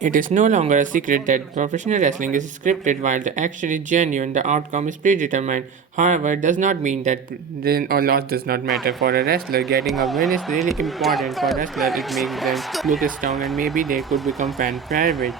It is no longer a secret that professional wrestling is scripted while the action is genuine, the outcome is predetermined. However, it does not mean that win or loss does not matter for a wrestler. Getting a win is really important for wrestlers. It makes them look strong and maybe they could become fan favorite.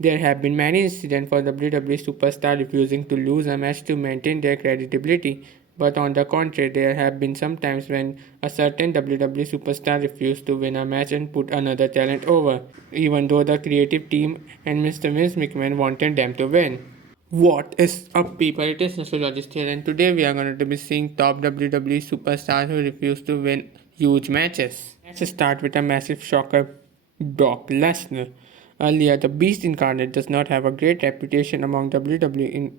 There have been many incidents for WWE superstar refusing to lose a match to maintain their credibility, but on the contrary, there have been some times when a certain WWE superstar refused to win a match and put another talent over, even though the creative team and Mr. Vince McMahon wanted them to win. What is up, people? It is Nostalgist here, and today we are going to be seeing top WWE superstars who refuse to win huge matches. Let's start with a massive shocker, Brock Lesnar. Earlier, the Beast incarnate does not have a great reputation among WWE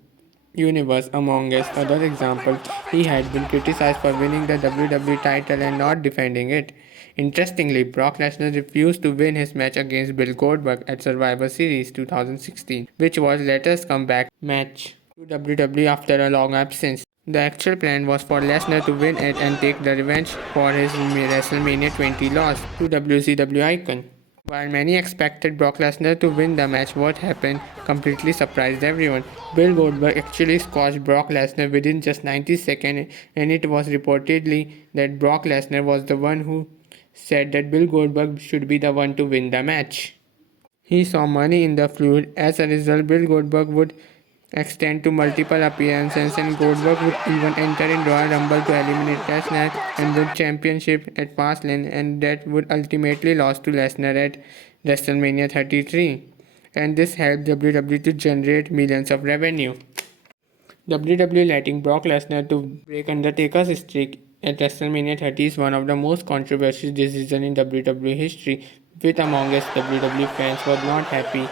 universe. Among his other examples, he had been criticized for winning the WWE title and not defending it. Interestingly, Brock Lesnar refused to win his match against Bill Goldberg at Survivor Series 2016, which was Lesnar's comeback match to WWE after a long absence. The actual plan was for Lesnar to win it and take the revenge for his WrestleMania 20 loss to WCW icon. While many expected Brock Lesnar to win the match, what happened completely surprised everyone. Bill Goldberg actually squashed Brock Lesnar within just 90 seconds, and it was reportedly that Brock Lesnar was the one who said that Bill Goldberg should be the one to win the match. He saw money in the feud. As a result, Bill Goldberg would extend to multiple appearances, and Goldberg would even enter in Royal Rumble to eliminate Lesnar and win championship at Fastlane, and that would ultimately lose to Lesnar at WrestleMania 33. And this helped WWE to generate millions of revenue. WWE letting Brock Lesnar to break Undertaker's streak at WrestleMania 30 is one of the most controversial decisions in WWE history, with among us WWE fans were not happy.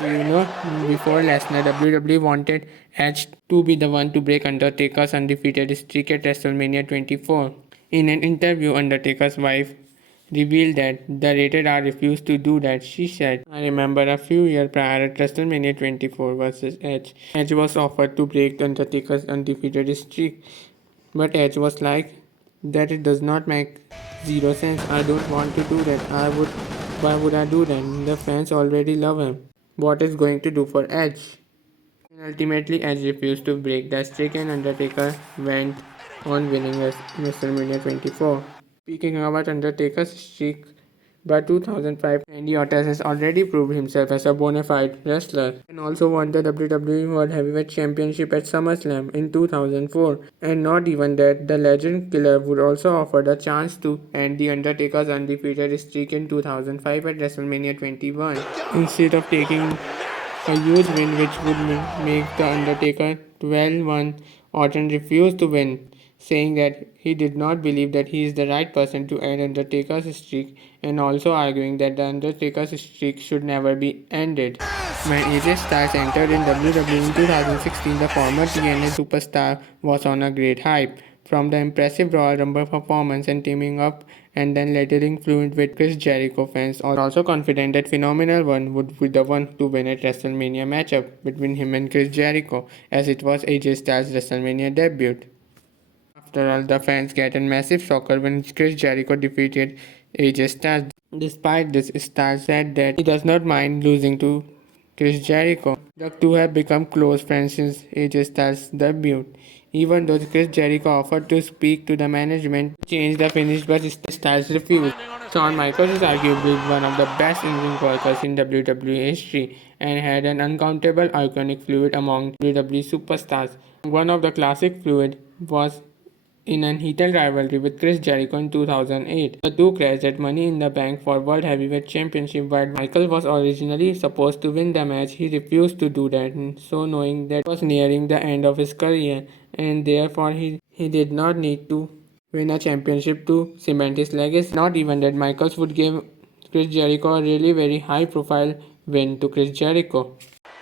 Before Lesnar, WWE wanted Edge to be the one to break Undertaker's undefeated streak at WrestleMania 24. In an interview, Undertaker's wife revealed that the Rated R refused to do that. She said, I remember a few years prior at WrestleMania 24 vs. Edge. Edge was offered to break the Undertaker's undefeated streak, but Edge was like, that it does not make zero sense. I don't want to do that. Why would I do that? The fans already love him. What is going to do for Edge? And ultimately, Edge refused to break the streak, and Undertaker went on winning WrestleMania 24. Speaking about Undertaker's streak, by 2005, Randy Orton has already proved himself as a bona fide wrestler and also won the WWE World Heavyweight Championship at SummerSlam in 2004. And not even that, the Legend Killer would also offer the chance to end the Undertaker's undefeated streak in 2005 at WrestleMania 21. Instead of taking a huge win which would make The Undertaker 12-1, Orton refused to win, saying that he did not believe that he is the right person to end Undertaker's streak and also arguing that The Undertaker's streak should never be ended. When AJ Styles entered in WWE in 2016, the former TNA superstar was on a great hype. From the impressive Royal Rumble performance and teaming up and then later fluent with Chris Jericho, fans are also confident that Phenomenal One would be the one to win at WrestleMania matchup between him and Chris Jericho, as it was AJ Styles' WrestleMania debut. After all, the fans get a massive shocker when Chris Jericho defeated AJ Styles. Despite this, Styles said that he does not mind losing to Chris Jericho. The two have become close friends since AJ Styles' debut. Even though Chris Jericho offered to speak to the management to change the finish, but Styles refused. Shawn Michaels is arguably one of the best in-ring workers in WWE history and had an uncountable iconic feud among WWE superstars. One of the classic feud was in an heated rivalry with Chris Jericho in 2008. The two clashed at Money in the Bank for World Heavyweight Championship. While Michael was originally supposed to win the match, he refused to do that, so knowing that was nearing the end of his career, and therefore he did not need to win a championship to cement his legacy. Not even that, Michaels would give Chris Jericho a really very high profile win to Chris Jericho.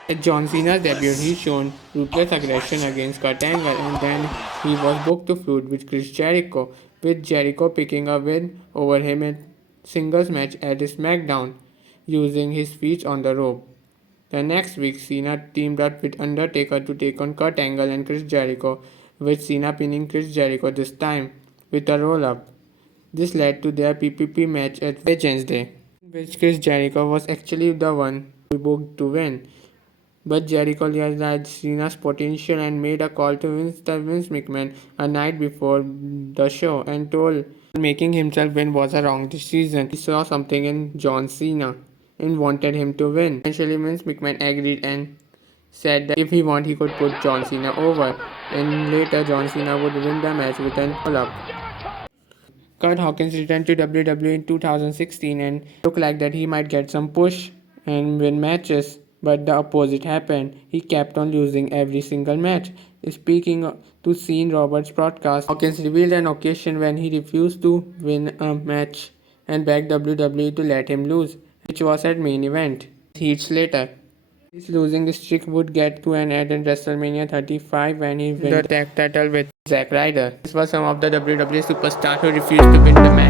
At John Cena's debut, he showed ruthless aggression against Kurt Angle, and then he was booked to feud with Chris Jericho, with Jericho picking a win over him in singles match at SmackDown, using his feet on the rope. The next week, Cena teamed up with Undertaker to take on Kurt Angle and Chris Jericho, with Cena pinning Chris Jericho this time with a roll-up. This led to their PPP match at Legends Day. which Chris Jericho was actually the one who booked to win. But Jericho realized Cena's potential and made a call to Vince McMahon a night before the show and told making himself win was a wrong decision. He saw something in John Cena and wanted him to win. Eventually, Vince McMahon agreed and said that if he wanted, he could put John Cena over, and later John Cena would win the match with an roll-up. Kurt Hawkins returned to WWE in 2016 and looked like that he might get some push and win matches, but the opposite happened. He kept on losing every single match. Speaking to Sean Roberts' broadcast, Hawkins revealed an occasion when he refused to win a match and begged WWE to let him lose, which was at main event. Heats later. His losing streak would get to an end in WrestleMania 35 when he won the tag title with Zack Ryder. This was some of the WWE superstars who refused to win the match.